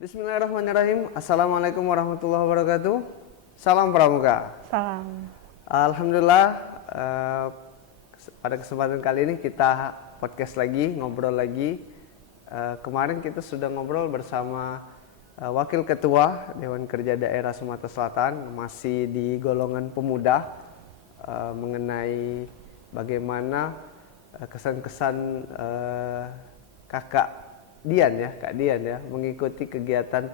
Bismillahirrahmanirrahim. Assalamualaikum warahmatullahi wabarakatuh. Salam Pramuka. Salam. Alhamdulillah, pada kesempatan kali ini kita podcast lagi, ngobrol lagi. Kemarin kita sudah ngobrol bersama Wakil Ketua Dewan Kerja Daerah Sumatera Selatan, masih di golongan pemuda, mengenai bagaimana kesan-kesan Kak Dian ya, mengikuti kegiatan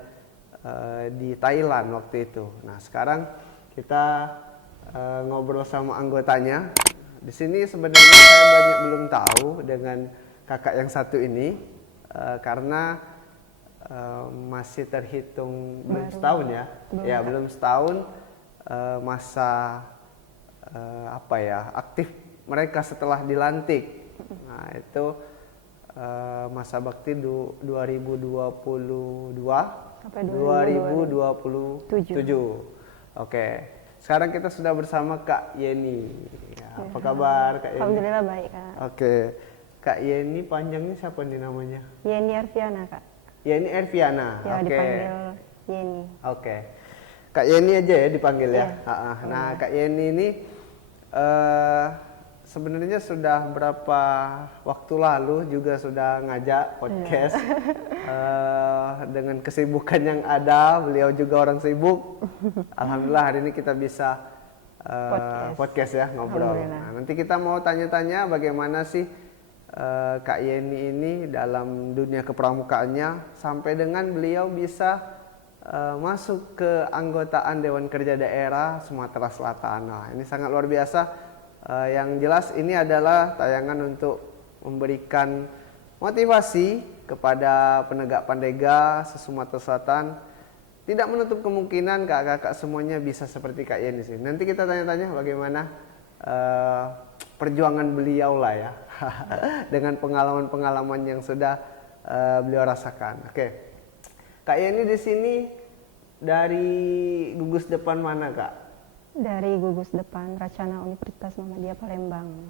di Thailand waktu itu. Nah, sekarang kita ngobrol sama anggotanya. Di sini sebenarnya saya banyak belum tahu dengan kakak yang satu ini, karena masih terhitung belum setahun ya. Belum setahun masa aktif mereka setelah dilantik. Nah, itu masa bakti 2022 sampai 2027. Oke. Sekarang kita sudah bersama Kak Yeni. Ya, apa kabar Kak Yeni? Alhamdulillah baik, Kak. Oke. Kak Yeni panjangnya siapa nih namanya? Yeni Arfiana, Kak. Yeni Erviana. Ya, dipanggil Yeni. Oke. Kak Yeni aja ya dipanggil ya. Ya. Nah, Kak Yeni ini sebenarnya sudah berapa waktu lalu juga sudah ngajak podcast. Dengan kesibukan yang ada, beliau juga orang sibuk. Alhamdulillah hari ini kita bisa podcast ya, ngobrol. Nah, nanti kita mau tanya-tanya bagaimana sih Kak Yeni ini dalam dunia kepramukaannya sampai dengan beliau bisa masuk ke anggotaan Dewan Kerja Daerah Sumatera Selatan. Nah, ini sangat luar biasa. Yang jelas ini adalah tayangan untuk memberikan motivasi kepada penegak pandega se-Sumatera Selatan. Tidak menutup kemungkinan kakak-kakak semuanya bisa seperti Kak Yeni sih. Nanti kita tanya-tanya bagaimana perjuangan beliau lah ya. Dengan pengalaman-pengalaman yang sudah beliau rasakan. Oke. Kak Yeni di sini dari gugus depan mana, Kak? Dari gugus depan Racana Universitas Muhammadiyah Palembang.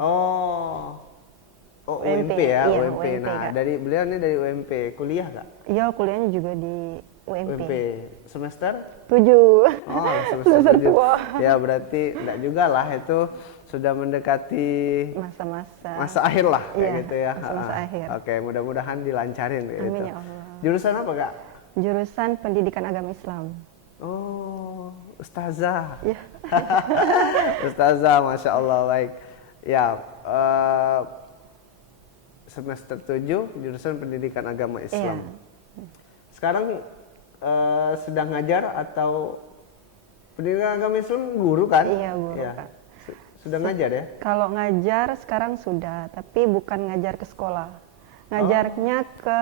UMP ya, iya, UMP. Nah, Kak. dari beliau ini dari UMP, kuliah Kak? Iya, kuliahnya juga di UMP. Semester? 7. Semester 7. tua. Ya, berarti enggak juga lah, itu sudah mendekati masa akhir lah kayak gitu ya. Masa akhir. Oke, mudah-mudahan dilancarin kayak Amin gitu. ya Allah. Jurusan apa, Kak? Jurusan Pendidikan Agama Islam. Oh, ustazah. Ya. Ustazah, Masya Allah, baik. Ya, semester 7 jurusan Pendidikan Agama Islam. Iya. Sekarang sedang ngajar atau Pendidikan Agama Islam guru kan? Iya, guru, Kak. Sudah ngajar ya? Kalau ngajar sekarang sudah, tapi bukan ngajar ke sekolah. Ngajarnya ke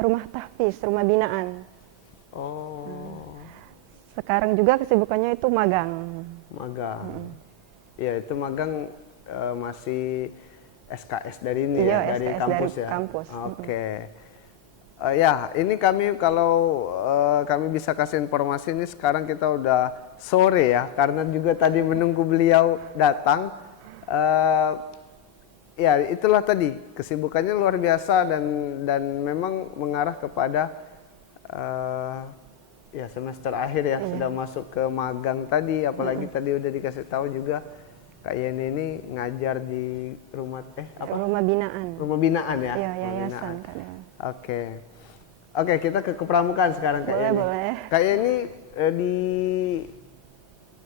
rumah tahfiz, rumah binaan. Sekarang juga kesibukannya itu magang. Ya, itu magang masih SKS dari ini ya, dari SKS kampus dari ya. Kampus. Oke. Ya, ini kalau kami bisa kasih informasi ini sekarang kita udah sore ya, karena juga tadi menunggu beliau datang. Ya, itulah tadi kesibukannya luar biasa dan memang mengarah kepada ya semester akhir ya, sudah masuk ke magang tadi, apalagi tadi udah dikasih tahu juga Kak Yeni ini ngajar di rumah Rumah binaan. Rumah binaan ya? Iya, yayasan. Oke, kita ke kepramukaan sekarang Kak Yeni. Boleh. Kak Yeni di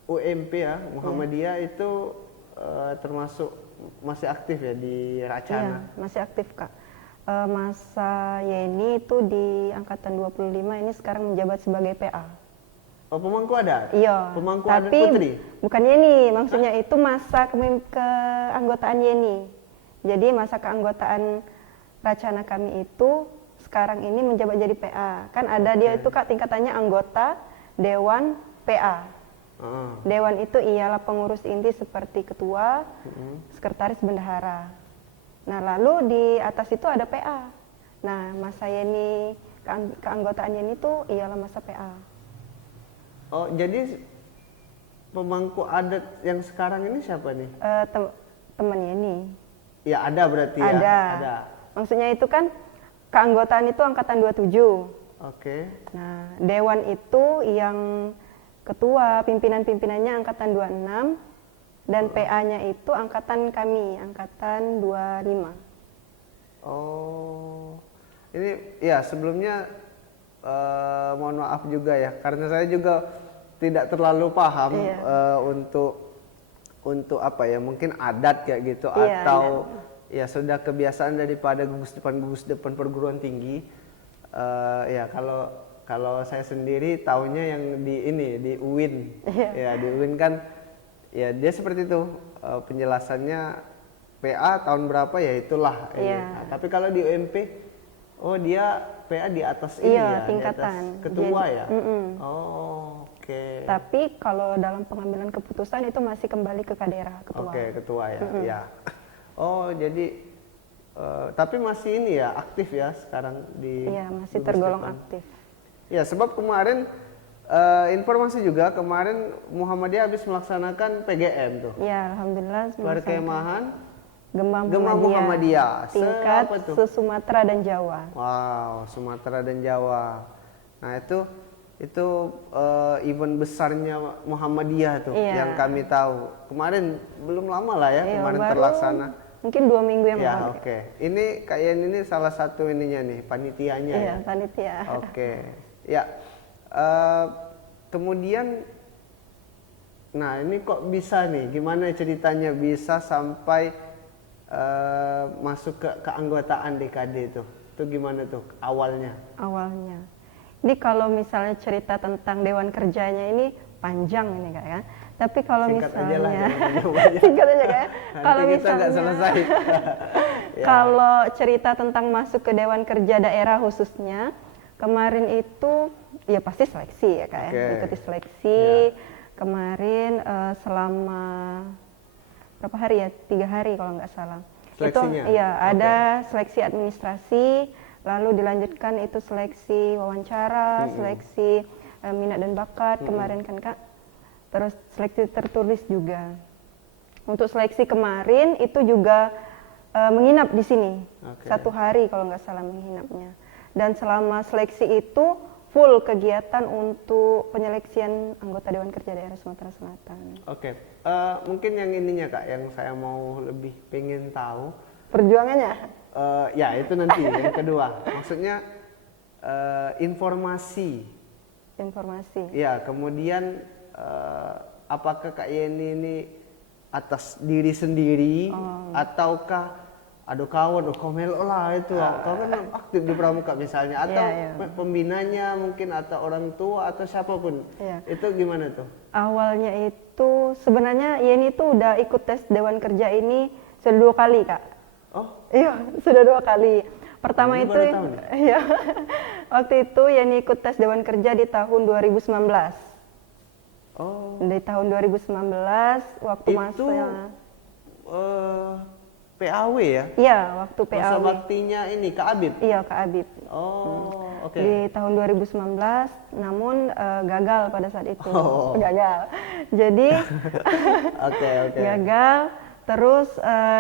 UMP ya, Muhammadiyah itu termasuk masih aktif ya di Racana? Iya, masih aktif Kak. Masa Yeni itu di angkatan 25 ini sekarang menjabat sebagai PA. Oh, pemangku adat? Iya. Pemangku tapi adat putri? Bukan Yeni, maksudnya itu masa keanggotaan Yeni. Jadi masa keanggotaan Racana kami itu sekarang ini menjabat jadi PA. Kan ada dia itu Kak tingkatannya anggota Dewan PA. Dewan itu ialah pengurus inti seperti ketua, sekretaris bendahara. Nah, lalu di atas itu ada PA. Nah, masa Yeni, keanggotaan Yeni itu ialah masa PA. Oh, jadi pemangku adat yang sekarang ini siapa nih? Teman Yeni. Ya, ada berarti ya? Ada. Maksudnya itu kan keanggotaan itu angkatan 27. Oke. Nah, dewan itu yang ketua, pimpinan-pimpinannya angkatan 26 dan PA-nya itu angkatan kami, angkatan 25. Oh, ini ya sebelumnya mohon maaf juga ya, karena saya juga tidak terlalu paham untuk apa ya, mungkin adat kayak gitu atau ya sudah kebiasaan daripada gugus depan perguruan tinggi. Ya kalau saya sendiri taunya yang di UIN, ya di UIN kan ya dia seperti itu penjelasannya PA tahun berapa ya itulah. Nah, tapi kalau di UMP, oh dia PA di atas ini ya, tingkatan. di atas ketua ya. Oh, oke. Tapi kalau dalam pengambilan keputusan itu masih kembali ke kadera ketua. Oke, ketua ya. Ya. Oh, jadi tapi masih ini ya aktif ya sekarang di. Iya, masih tergolong aktif. Ya, sebab kemarin informasi juga kemarin Muhammadiyah habis melaksanakan PGM tuh. Iya, alhamdulillah. Perkemahan Gema Muhammadiyah tingkat se-Sumatera dan Jawa. Wow, Sumatera dan Jawa. Nah, itu event besarnya Muhammadiyah tuh yang kami tahu. Kemarin belum lama lah ya, kemarin terlaksana. Mungkin 2 minggu yang lalu. Ya, oke. Ini kayaknya ini salah satu ininya nih, panitianya ya. Iya, panitia. Oke. Ya. Kemudian nah, ini kok bisa nih? Gimana ceritanya bisa sampai masuk ke keanggotaan DKD itu? Itu gimana tuh awalnya? Awalnya. Ini kalau misalnya cerita tentang Dewan Kerjanya ini panjang ini Kak ya. Tapi kalau misalnya singkat aja Kak ya. Kalau misalnya nggak selesai. Kalau cerita tentang masuk ke Dewan Kerja daerah khususnya, kemarin itu ya pasti seleksi ya Kak ya. Ikuti seleksi. Kemarin selama berapa hari ya? 3 hari kalau nggak salah. Seleksinya? Itu iya, ada seleksi administrasi, lalu dilanjutkan itu seleksi wawancara, seleksi minat dan bakat kemarin kan Kak. Terus seleksi tertulis juga. Untuk seleksi kemarin itu juga menginap di sini. 1 hari kalau nggak salah menginapnya. Dan selama seleksi itu full kegiatan untuk penyeleksian anggota Dewan Kerja Daerah Sumatera Selatan. Oke, mungkin yang ininya Kak, yang saya mau lebih pengen tahu. Perjuangannya? Ya itu nanti yang kedua. Maksudnya informasi. Informasi. Ya, kemudian apakah Kak Yeni ini atas diri sendiri ataukah ada kawan, komelo lah itu, kau kan aktif di Pramuka misalnya, atau pembinanya mungkin, atau orang tua, atau siapapun, itu gimana tuh? Awalnya itu sebenarnya Yeni tuh udah ikut tes Dewan Kerja ini sudah 2 kali Kak. Oh? Iya, sudah 2 kali. Pertama ini itu, ya, waktu itu Yeni ikut tes Dewan Kerja di tahun 2019. Oh. Di tahun 2019 waktu itu, PAW ya? Iya, waktu PAW. Masa baktinya ini Kak Abib? Iya, Kak Abib. Oh, oke. Di tahun 2019, namun gagal pada saat itu. Gagal. Jadi, gagal. Terus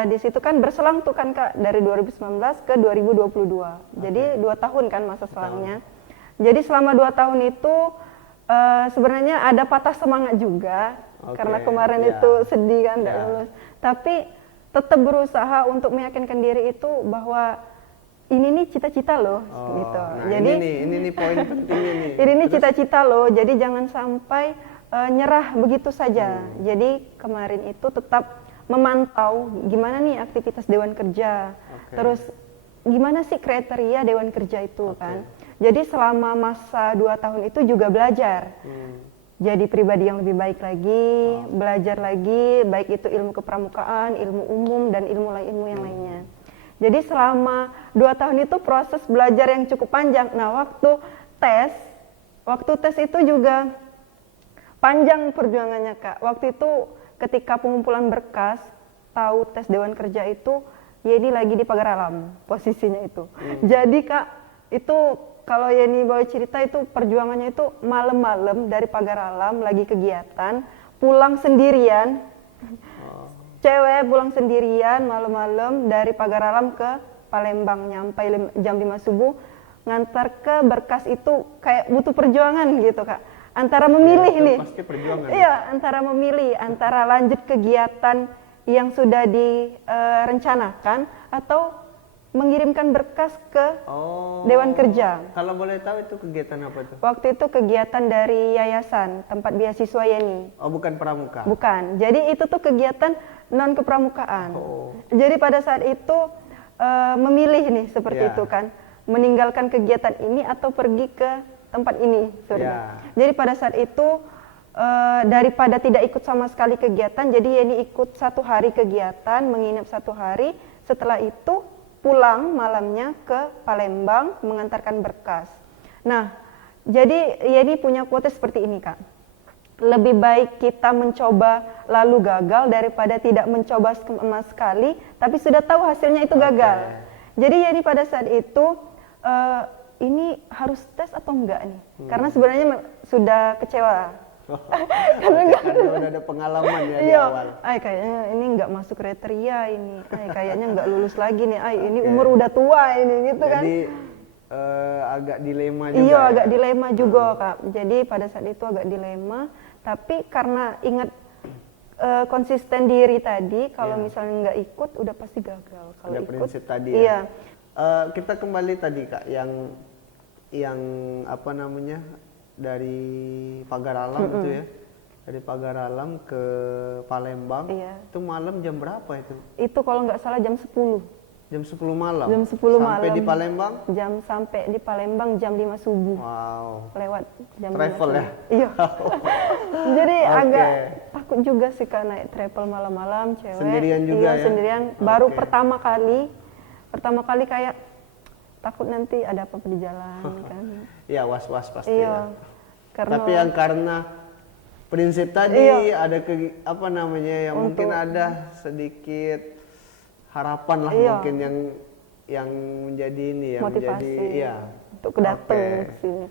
di situ kan berselang tuh kan Kak, dari 2019 ke 2022. Jadi 2 tahun kan masa selangnya. Jadi selama 2 tahun itu sebenarnya ada patah semangat juga. Karena kemarin itu sedih kan nggak lulus. Tapi tetap berusaha untuk meyakinkan diri itu bahwa ini nih cita-cita loh, gitu. Nah, jadi ini nih poin pentingnya nih. Ini nih cita-cita loh, jadi jangan sampai nyerah begitu saja. Jadi kemarin itu tetap memantau gimana nih aktivitas Dewan Kerja, terus gimana sih kriteria Dewan Kerja itu kan. Jadi selama masa 2 tahun itu juga belajar. Jadi pribadi yang lebih baik lagi, belajar lagi, baik itu ilmu kepramukaan, ilmu umum, dan ilmu yang lainnya. Jadi selama 2 tahun itu proses belajar yang cukup panjang. Nah, waktu tes itu juga panjang perjuangannya Kak. Waktu itu ketika pengumpulan berkas, tahu tes Dewan Kerja itu, Yeni lagi di Pagar Alam posisinya itu. Jadi Kak, itu kalau Yeni bawa cerita itu perjuangannya itu malam-malam dari Pagar Alam lagi kegiatan, pulang sendirian, cewek pulang sendirian malam-malam dari Pagar Alam ke Palembang, nyampe jam 5 subuh, ngantar ke berkas itu kayak butuh perjuangan gitu Kak. Antara memilih itu nih. pasti perjuangan. Iya, antara memilih antara lanjut kegiatan yang sudah direncanakan atau mengirimkan berkas ke Dewan Kerja. Kalau boleh tahu itu kegiatan apa tuh? Waktu itu kegiatan dari yayasan tempat beasiswa Yeni. Oh, bukan pramuka. Bukan. Jadi itu tuh kegiatan non kepramukaan. Jadi pada saat itu memilih nih seperti itu kan, meninggalkan kegiatan ini atau pergi ke tempat ini. Jadi pada saat itu daripada tidak ikut sama sekali kegiatan, jadi Yeni ikut 1 hari kegiatan, menginap 1 hari. Setelah itu pulang malamnya ke Palembang mengantarkan berkas. Nah, jadi Yeni punya quote seperti ini Kak. Lebih baik kita mencoba lalu gagal daripada tidak mencoba sama sekali, tapi sudah tahu hasilnya itu gagal. Jadi Yeni pada saat itu ini harus tes atau enggak nih? Karena sebenarnya sudah kecewa. Karena udah ada pengalaman ya di awal. Kayaknya ini nggak masuk kriteria ini. Kayaknya nggak lulus lagi nih. Ini umur udah tua ini gitu kan. Jadi agak dilema juga. Iya, agak dilema juga Kak. Jadi pada saat itu agak dilema. Tapi karena ingat konsisten diri tadi, kalau misalnya nggak ikut udah pasti gagal. Kalau ada ikut, prinsip tadi iya. Kita kembali tadi Kak, yang apa namanya, dari Pagar Alam itu ya, dari Pagar Alam ke Palembang, itu malam jam berapa itu? Itu kalau nggak salah jam 10. Jam 10 malam? Jam 10 malam. Sampai di Palembang? Sampai di Palembang jam 5 subuh. Wow. Lewat jam travel 5 ya? Iya. Jadi agak takut juga sih Kak naik travel malam-malam, cewek. Sendirian juga ya? Sendirian. Baru pertama kali kayak takut nanti ada apa di jalan kan. Iya, was-was pasti ya. Tapi yang karena prinsip tadi ada apa namanya, yang mungkin ada sedikit harapan lah mungkin yang menjadi ini ya, motivasi untuk datang ke sini.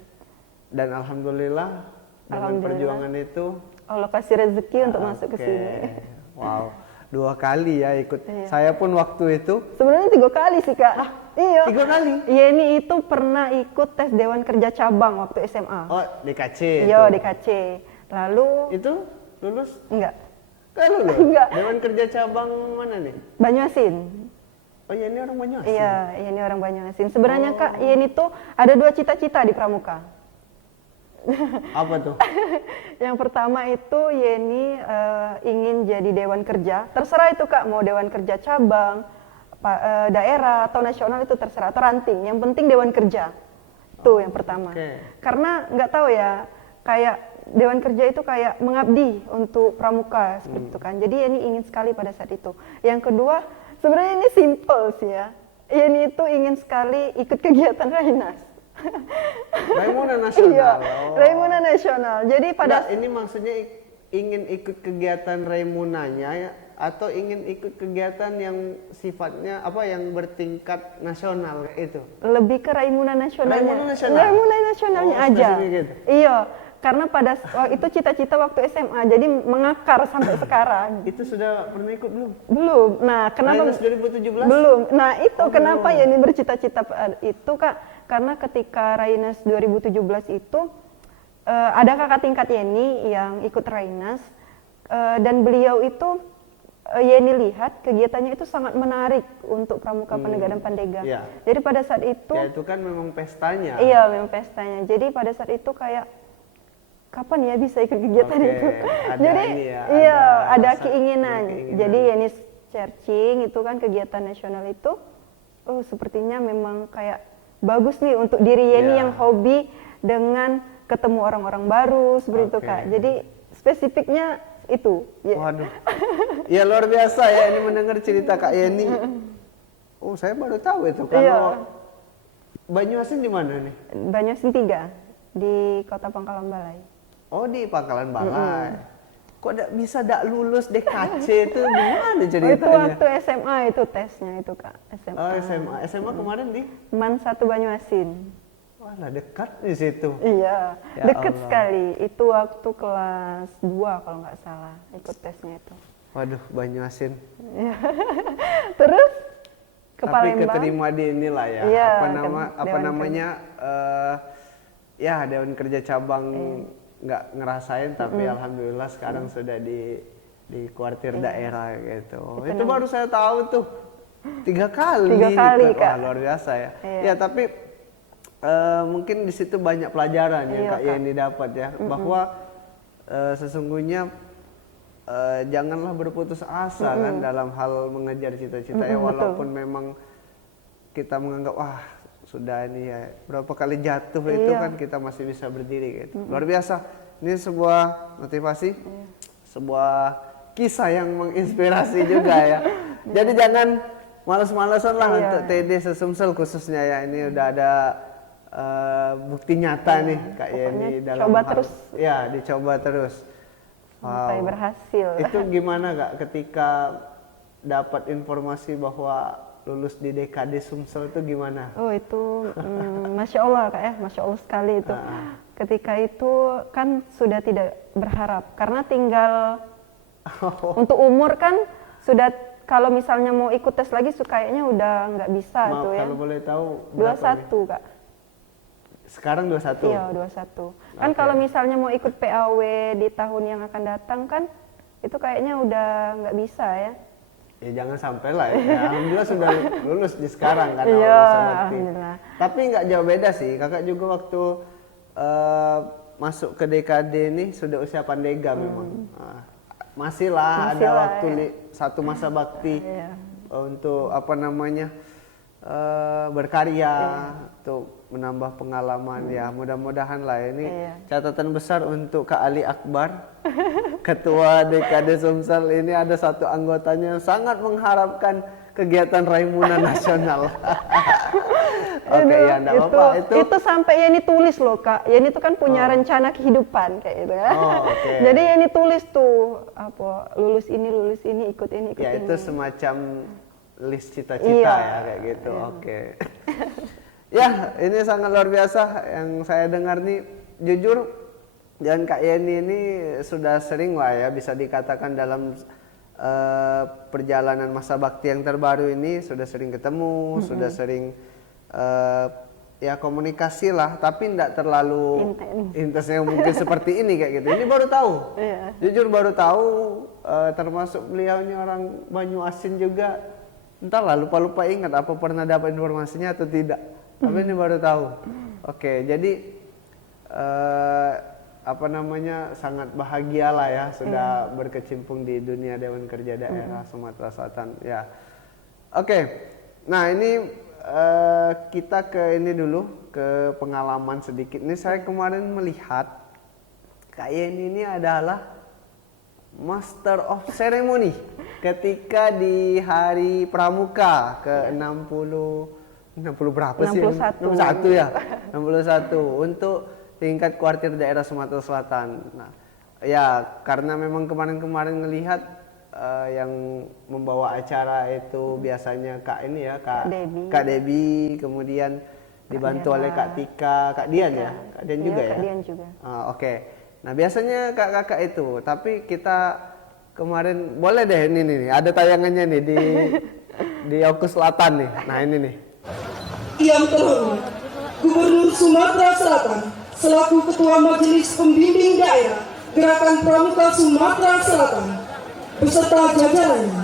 Dan alhamdulillah dengan perjuangan itu Allah kasih rezeki untuk masuk ke sini. Wow, 2 kali ya ikut. Saya pun waktu itu sebenarnya 3 kali sih Kak. Iya. 3 kali. Yeni itu pernah ikut tes Dewan Kerja Cabang waktu SMA. Oh, DKC. Iya, DKC. Lalu itu lulus? Enggak. Kan lulus? Enggak. Dewan Kerja Cabang mana nih? Banyuasin. Oh, Yeni orang Banyuasin. Iya, Yeni orang Banyuasin. Sebenarnya Kak, Yeni tuh ada 2 cita-cita di Pramuka. Apa tuh? Yang pertama itu Yeni ingin jadi Dewan Kerja. Terserah itu Kak, mau Dewan Kerja Cabang, daerah atau nasional itu terserah, atau ranting. Yang penting Dewan Kerja. Itu yang pertama. Karena nggak tahu ya, kayak Dewan Kerja itu kayak mengabdi untuk Pramuka seperti itu kan. Jadi Yeni ingin sekali pada saat itu. Yang kedua, sebenarnya ini simple sih ya. Yeni itu ingin sekali ikut kegiatan Rainas. Raimuna Nasional. Iya, Raimuna Nasional. Jadi pada ini maksudnya ingin ikut kegiatan Raimunanya ya, atau ingin ikut kegiatan yang sifatnya apa, yang bertingkat nasional itu? Lebih ke Raimuna Nasionalnya. Raimuna Nasional. Raimuna Nasionalnya aja. Gitu. Iya, karena pada itu cita-cita waktu SMA, jadi mengakar sampai sekarang. Itu sudah pernah ikut belum? Belum. Nah, kenapa? Rainas 2017? Belum. Nah, itu kenapa ya ini bercita-cita itu Kak? Karena ketika Rainas 2017 itu ada kakak tingkat Yeni yang ikut Rainas dan beliau itu Yeni lihat kegiatannya itu sangat menarik untuk Pramuka Pandega dan Pandega. Jadi pada saat itu itu kan memang pestanya. Iya, memang pestanya. Jadi pada saat itu kayak kapan ya bisa ikut kegiatan itu? Jadi ada keinginan. Jadi Yeni searching itu kan kegiatan nasional itu, sepertinya memang kayak bagus nih untuk diri Yeni yang hobi dengan ketemu orang-orang baru seperti itu Kak. Jadi spesifiknya itu. Waduh. Ya luar biasa ya ini mendengar cerita Kak Yeni. Oh, saya baru tahu itu. Kalau Banyuasin di mana nih? Banyuasin 3 di Kota Pangkalan Balai. Oh, di Pangkalan Balai. Kok bisa lulus DKC itu gimana ceritanya? Itu waktu SMA itu tesnya itu Kak. SMA. Oh, SMA kemarin di MAN 1 Banyuasin. Wah, dekat di situ. Iya, ya dekat sekali. Itu waktu kelas 2 kalau nggak salah ikut tesnya itu. Waduh, Banyuasin. Terus ke Tapi Palembang. keterima di inilah ya. Iya, Apa namanya? Ya Dewan Kerja Cabang nggak ngerasain, tapi alhamdulillah sekarang sudah di kuartir daerah gitu. Itu baru saya tahu tuh 3 kali. 3 kali, Wah, Kak. luar biasa ya. Iya. Ya tapi mungkin di situ banyak pelajaran yang Iya, Kak Yeni dapat ya, bahwa sesungguhnya janganlah berputus asa kan dalam hal mengejar cita-cita ya, walaupun memang kita menganggap wah sudah ini ya berapa kali jatuh itu kan kita masih bisa berdiri gitu. Luar biasa. Ini sebuah motivasi, sebuah kisah yang menginspirasi juga ya. Jadi jangan malas-malasan lah untuk TD Sesumsel khususnya ya. Ini udah ada bukti nyata nih Kak Yeni dalam coba hal, terus. ya dicoba terus. Sampai berhasil. Itu gimana Kak ketika dapat informasi bahwa lulus di DKD Sumsel itu gimana? Oh itu Masya Allah Kak ya, Masya Allah sekali itu. Ketika itu kan sudah tidak berharap, karena tinggal untuk umur kan sudah, kalau misalnya mau ikut tes lagi kayaknya udah nggak bisa. Maaf, tuh ya. kalau boleh tahu 21 Kak. Sekarang 21? Iya 21. Kan kalau misalnya mau ikut PAW di tahun yang akan datang kan itu kayaknya udah nggak bisa ya. Ya jangan sampai lah ya. Alhamdulillah sudah lulus di sekarang kan. Iya, Alhamdulillah. alhamdulillah. Tapi nggak jauh beda sih. Kakak juga waktu masuk ke DKD ini sudah usia pandega memang. Masih lah ada waktu satu masa bakti untuk apa namanya berkarya, untuk menambah pengalaman ya. Mudah-mudahan lah ini catatan besar untuk Kak Ali Akbar, Ketua DKD Sumsel. Ini ada satu anggotanya yang sangat mengharapkan kegiatan Raimuna Nasional. Oke, ya enggak apa-apa. Itu sampai Yeni tulis loh Kak. Yeni itu kan punya rencana kehidupan kayak gitu ya. Jadi Yeni tulis tuh apa lulus ini, ikut ini, ikut ya, ini. itu semacam list cita-cita ya kayak gitu. Oke. Ya, ini sangat luar biasa yang saya dengar nih. Jujur, dan Kak Yeni ini sudah sering lah ya bisa dikatakan dalam perjalanan masa bakti yang terbaru ini sudah sering ketemu, sudah sering ya komunikasi lah, tapi tidak terlalu intensnya mungkin seperti ini kayak gitu. Ini baru tahu, jujur baru tahu, termasuk beliau ini orang Banyuasin juga. Entahlah lupa-lupa ingat apa pernah dapat informasinya atau tidak. Tapi ini baru tahu. Oke, jadi apa namanya sangat bahagia lah ya sudah berkecimpung di dunia Dewan Kerja Daerah Sumatera Selatan ya. Oke, nah ini kita ke ini dulu, ke pengalaman sedikit. Ini saya kemarin melihat Kak Yeni ini adalah Master of Ceremony ketika di hari Pramuka ke 60 berapa sih? 61 ya. 61 untuk tingkat kuartir daerah Sumatera Selatan. Nah, ya karena memang kemarin-kemarin ngelihat yang membawa acara itu biasanya Kak ini ya, Kak Debbie, kemudian dibantu oleh Kak Tika, Kak Dian ya, Kak Dian juga ya. Kak Dian juga. Oke. Nah biasanya kakak-kakak itu, tapi kita kemarin boleh deh ini nih, ada tayangannya nih di Okus Selatan nih. Nah ini nih. Yang terhormat Gubernur Sumatera Selatan selaku Ketua Majelis Pembimbing Daerah Gerakan Pramuka Sumatera Selatan beserta jajarannya.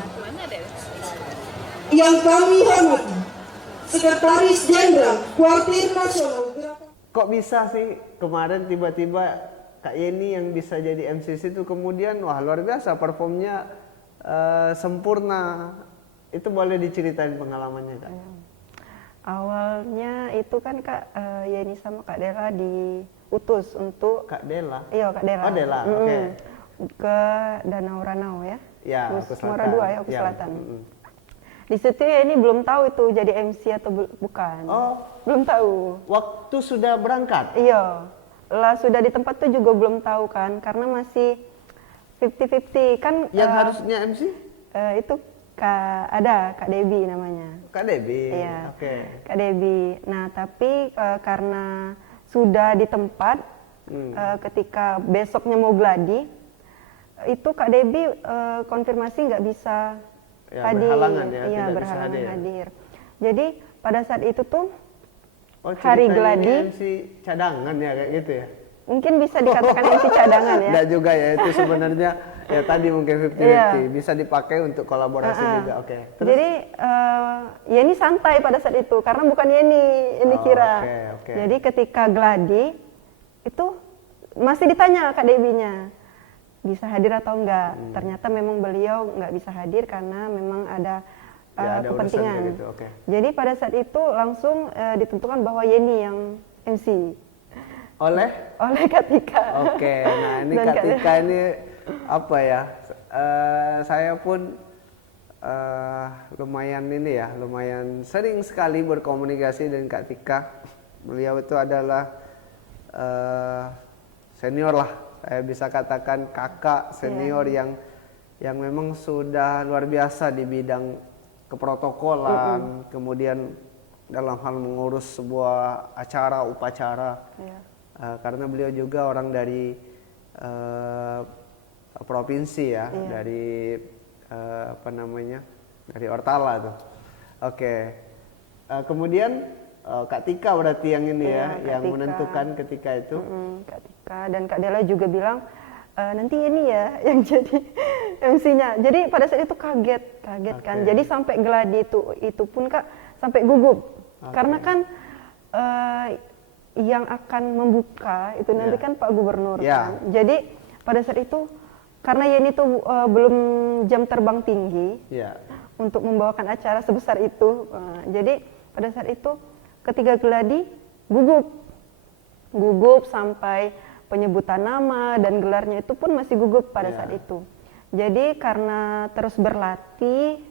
Yang kami hormati Sekretaris Jenderal Kuartir Nasional Gerakan. Kok bisa sih kemarin tiba-tiba Kak Yeni yang bisa jadi MCC itu kemudian wah luar biasa performnya sempurna. Itu boleh diceritain pengalamannya Kak? Awalnya itu kan Kak Yeni sama Kak Dela diutus untuk Kak Dela? Iya Kak Dela. Oh Dela, oke. Ke Danau Ranau ya. Ya, Okus Muara Selatan. 2 ya, Okus Selatan. Di situ ya ini belum tahu itu jadi MC atau bukan. Oh, belum tahu. Waktu sudah berangkat? Iya. Lah sudah di tempat tuh juga belum tahu kan, karena masih 50-50 kan. Yang harusnya MC? Itu Kak Debbie namanya. Kak Debbie. Iya. Oke. Kak Debbie. Nah tapi karena sudah di tempat, ketika besoknya mau gladi, itu Kak Debbie konfirmasi nggak bisa hadir. Berhalangan ya, Iya, tidak bisa berhalangan hadir. hadir. Jadi pada saat itu tuh ceritanya hari ini gladi MC cadangan ya kayak gitu ya. mungkin bisa dikatakan MC cadangan ya. Enggak juga ya, itu sebenarnya ya tadi mungkin 50-50 bisa dipakai untuk kolaborasi juga. Oke. Terus? Jadi Yeni santai pada saat itu karena bukan Yeni kira. Oke. Jadi ketika gladi itu masih ditanya Kak Debbie-nya bisa hadir atau enggak. Ternyata memang beliau nggak bisa hadir karena memang ada ada kepentingan. urusan gitu. Oke. Jadi pada saat itu langsung ditentukan bahwa Yeni yang MC Oleh Kak Tika. Oke, nah ini Dan Kak Tika ini apa ya? Saya pun lumayan ini ya, lumayan sering sekali berkomunikasi dengan Kak Tika. Beliau itu adalah senior lah, saya bisa katakan kakak senior yang memang sudah luar biasa di bidang keprotokolan, kemudian dalam hal mengurus sebuah acara upacara. Karena beliau juga orang dari provinsi ya, dari apa namanya, dari Ortala tuh. Oke. Kemudian Kak Tika berarti yang ini ya, yang Tika menentukan ketika itu. Kak Tika dan Kak Dela juga bilang nanti ini ya yang jadi MC-nya. Jadi pada saat itu kaget kan. Jadi sampai gladi itu pun Kak sampai gugup. Karena kan yang akan membuka itu nanti kan Pak Gubernur kan. Jadi pada saat itu karena Yeni tuh belum jam terbang tinggi untuk membawakan acara sebesar itu. Jadi pada saat itu ketika gladi gugup sampai penyebutan nama dan gelarnya itu pun masih gugup pada saat itu. Jadi karena terus berlatih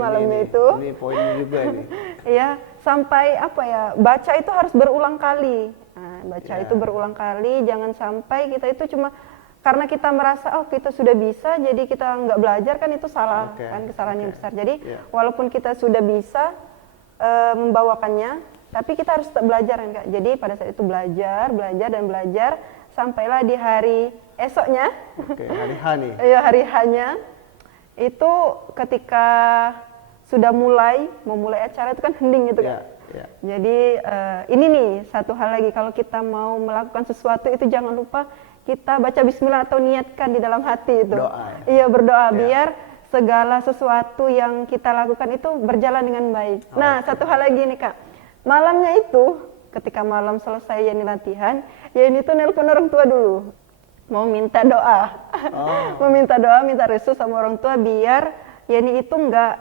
malamnya itu. Ini poinnya juga nih. Ya, sampai apa ya, baca itu harus berulang kali. Itu berulang kali, jangan sampai kita itu cuma karena kita merasa oh kita sudah bisa jadi kita nggak belajar, kan itu salah kan, kesalahan yang besar. Jadi walaupun kita sudah bisa membawakannya, tapi kita harus tetap belajar kan Kak. Jadi pada saat itu belajar sampailah di hari esoknya. Hari H nih. Iya, hari H-nya itu ketika sudah memulai acara itu kan hening gitu kan. Jadi ini nih satu hal lagi, kalau kita mau melakukan sesuatu itu jangan lupa kita baca bismillah atau niatkan di dalam hati itu. Iya, berdoa biar segala sesuatu yang kita lakukan itu berjalan dengan baik. Nah, satu hal lagi nih Kak. Malamnya itu ketika malam selesai Yeni latihan, Yeni tuh nelpon orang tua dulu. Mau minta doa. Meminta doa, minta restu sama orang tua biar Yeni itu nggak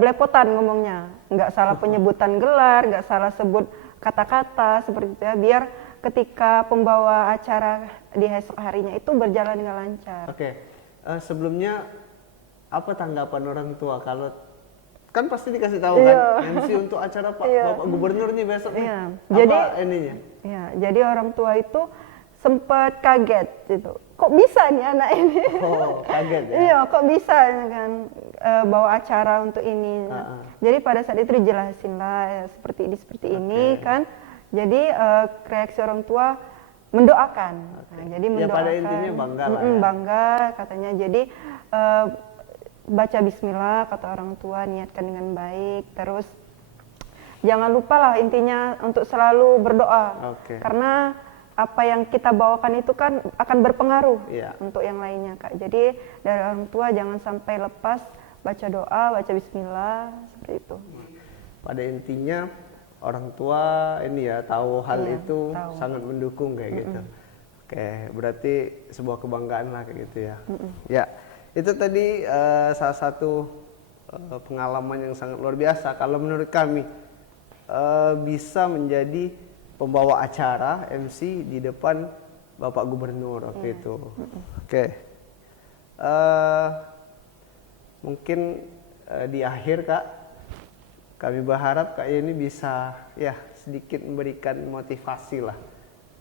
belepotan ngomongnya, nggak salah penyebutan gelar, nggak salah sebut kata-kata seperti itu ya, biar ketika pembawa acara di esok harinya itu berjalan dengan lancar. Sebelumnya apa tanggapan orang tua kalau kan pasti dikasih tahu kan MC untuk acara Bapak Gubernur nih besok nih. Apa ininya? Jadi orang tua itu sempat kaget gitu. Kok bisa nih anak ini? Kaget ya? Iya, kok bisa kan bawa acara untuk ini. Jadi pada saat itu dijelasin lah seperti ini kan. Jadi reaksi orang tua mendoakan. Jadi mendoakan. Pada intinya bangga lah. Bangga katanya. Jadi baca bismillah kata orang tua, niatkan dengan baik. Terus jangan lupa lah intinya untuk selalu berdoa. Karena apa yang kita bawakan itu kan akan berpengaruh untuk yang lainnya Kak. Jadi dari orang tua jangan sampai lepas baca doa, baca bismillah seperti itu. Pada intinya orang tua ini ya tahu hal itu sangat mendukung kayak gitu. Berarti sebuah kebanggaan lah kayak gitu ya. Ya, itu tadi salah satu pengalaman yang sangat luar biasa kalau menurut kami, bisa menjadi pembawa acara MC di depan Bapak Gubernur waktu itu. Mungkin di akhir Kak, kami berharap Kak Yeni bisa ya sedikit memberikan motivasi lah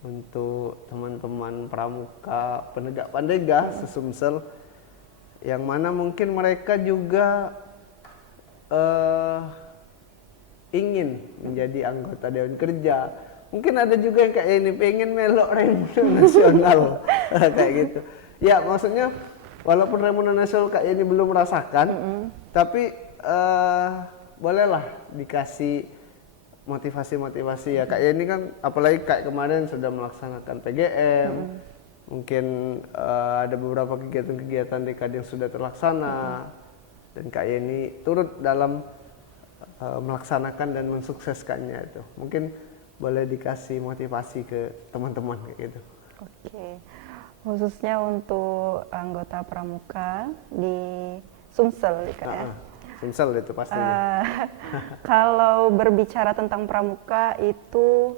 untuk teman-teman pramuka penegak pandega se-Sumsel yang mana mungkin mereka juga ingin menjadi anggota Dewan Kerja. Mungkin ada juga yang kayak ini pengen melok Remuneran Nasional kayak gitu. Ya maksudnya walaupun Remuneran Nasional kayak ini belum merasakan, tapi bolehlah dikasih motivasi-motivasi ya. Kayak ini kan apalagi kayak kemarin sudah melaksanakan PGM. Mungkin ada beberapa kegiatan-kegiatan DKD yang sudah terlaksana. Dan Kak Yeni turut dalam melaksanakan dan mensukseskannya itu. Mungkin boleh dikasih motivasi ke teman-teman kayak gitu. Oke. Khususnya untuk anggota pramuka di Sumsel Kak ya. Sumsel itu pastinya. Kalau berbicara tentang pramuka itu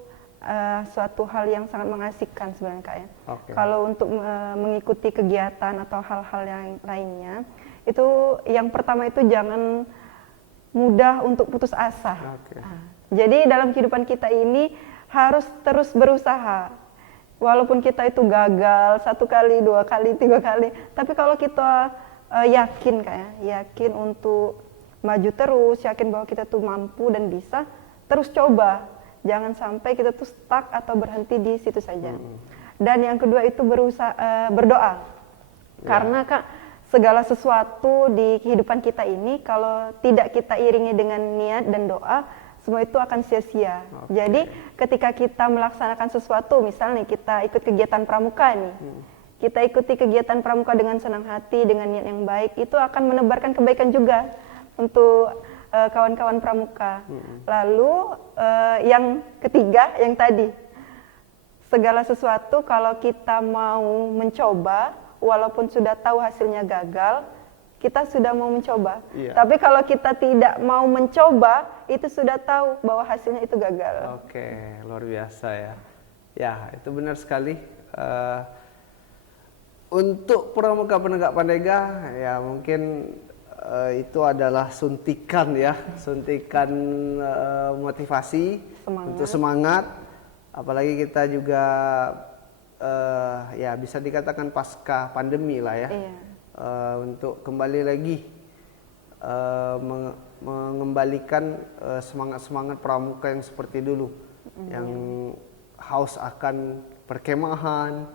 suatu hal yang sangat mengasihkan sebenarnya Kak ya. Oke. Kalau untuk mengikuti kegiatan atau hal-hal yang lainnya, itu yang pertama itu jangan mudah untuk putus asa. Oke. Jadi dalam kehidupan kita ini harus terus berusaha. Walaupun kita itu gagal 1 kali, 2 kali, 3 kali, tapi kalau kita yakin Kak ya, yakin untuk maju terus, yakin bahwa kita tuh mampu dan bisa, terus coba. Jangan sampai kita tuh stuck atau berhenti di situ saja. Dan yang kedua itu berdoa. Karena Kak, segala sesuatu di kehidupan kita ini kalau tidak kita iringi dengan niat dan doa, semua itu akan sia-sia. Jadi ketika kita melaksanakan sesuatu, misalnya kita ikut kegiatan pramuka nih, kita ikuti kegiatan pramuka dengan senang hati, dengan niat yang baik, itu akan menebarkan kebaikan juga untuk kawan-kawan pramuka. Lalu yang ketiga, yang tadi, segala sesuatu kalau kita mau mencoba, walaupun sudah tahu hasilnya gagal, kita sudah mau mencoba. Tapi kalau kita tidak mau mencoba, itu sudah tahu bahwa hasilnya itu gagal. Oke, luar biasa ya. Ya, itu benar sekali. Untuk pramuka penegak pandega, ya mungkin itu adalah suntikan ya, suntikan motivasi untuk semangat. Apalagi kita juga ya bisa dikatakan pasca pandemi lah ya. Untuk kembali lagi mengembalikan semangat-semangat pramuka yang seperti dulu, yang haus akan perkemahan,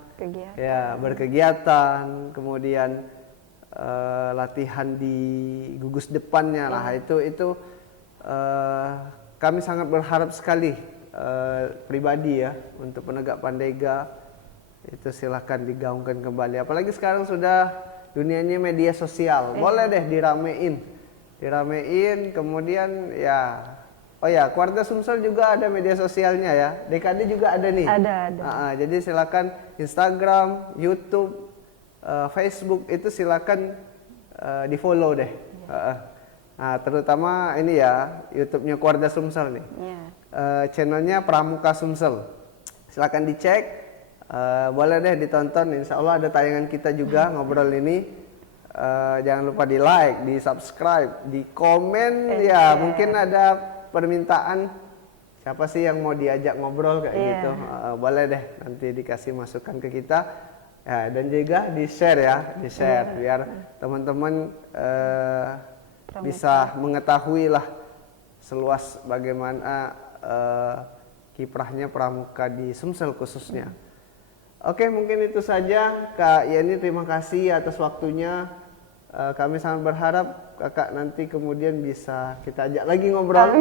ya berkegiatan, kemudian latihan di gugus depannya lah. Itu kami sangat berharap sekali pribadi ya untuk penegak pandega itu silahkan digaungkan kembali. Apalagi sekarang sudah dunianya media sosial, boleh deh diramein, kemudian ya, oh ya, Keluarga Sumsel juga ada media sosialnya ya, DKD juga ada nih. Ada. Jadi silakan Instagram, YouTube, Facebook itu silakan di follow deh. Nah, terutama ini ya YouTube-nya Keluarga Sumsel nih, channelnya Pramuka Sumsel, silakan dicek. Boleh deh ditonton, insya Allah ada tayangan kita juga ngobrol ini. Jangan lupa di like, di subscribe, di komen. Ya mungkin ada permintaan siapa sih yang mau diajak ngobrol kayak gitu. Boleh deh nanti dikasih masukan ke kita ya, dan juga di share ya, di share biar teman-teman bisa mengetahui lah seluas bagaimana kiprahnya pramuka di Sumsel khususnya. Oke, mungkin itu saja Kak Yeni, terima kasih atas waktunya. Kami sangat berharap Kakak nanti kemudian bisa kita ajak lagi ngobrol.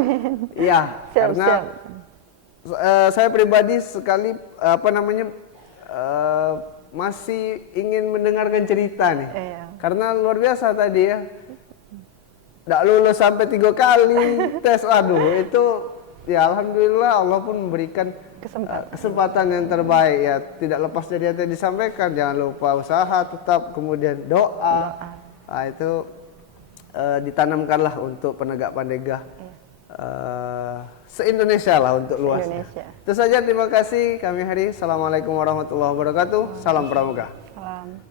Iya, karena saya pribadi sekali masih ingin mendengarkan cerita nih. Karena luar biasa tadi ya. Nggak lulus sampai 3 kali tes, aduh itu ya alhamdulillah Allah pun memberikan kesempatan yang terbaik ya. Tidak lepas dari yang tadi disampaikan, jangan lupa usaha tetap, kemudian doa. Nah, itu ditanamkanlah untuk penegak pandega se-Indonesia lah, untuk luasnya. Itu saja, terima kasih. Kami Hari, Assalamualaikum warahmatullahi wabarakatuh. Salam Pramuka. Salam.